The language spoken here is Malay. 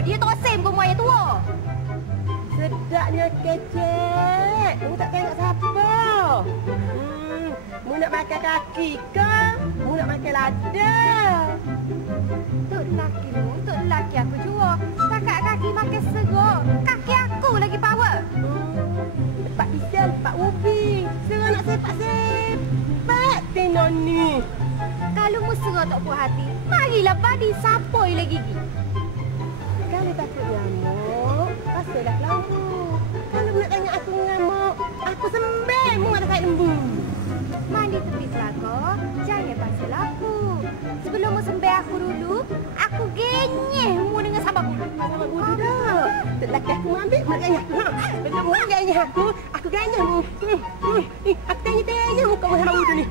dia tosem kau ayah tua. Sedapnya kecek. Mu tak tengok siapa. Mu nak makan kaki ke? Mu nak makan lada? Tuk lelaki lu, tuk lelaki aku jua. Takat kaki makan serok. Kaki aku lagi power. Lepak pisau, lepak ubi. Serang nak sepak-sepak tino ni. Kalau mu serok tak puas hati, marilah badi sapoi lagi gigi. Kalau takut nyamuk, pasal lembu. Kalau nak tengok aku ngamuk, aku sembel mu ada kat lembu. Mandi tepi telaga, jangan pasal aku. Sebelum mu sembel aku dulu, aku genyeh mu dengan sabak bulu. Sabak bulu dah. Lelaki aku ambil, mu nak genyeh aku. Bila mu genyeh aku genyeh mu. Aku tanya-tanya muka mu sabak bulu ni.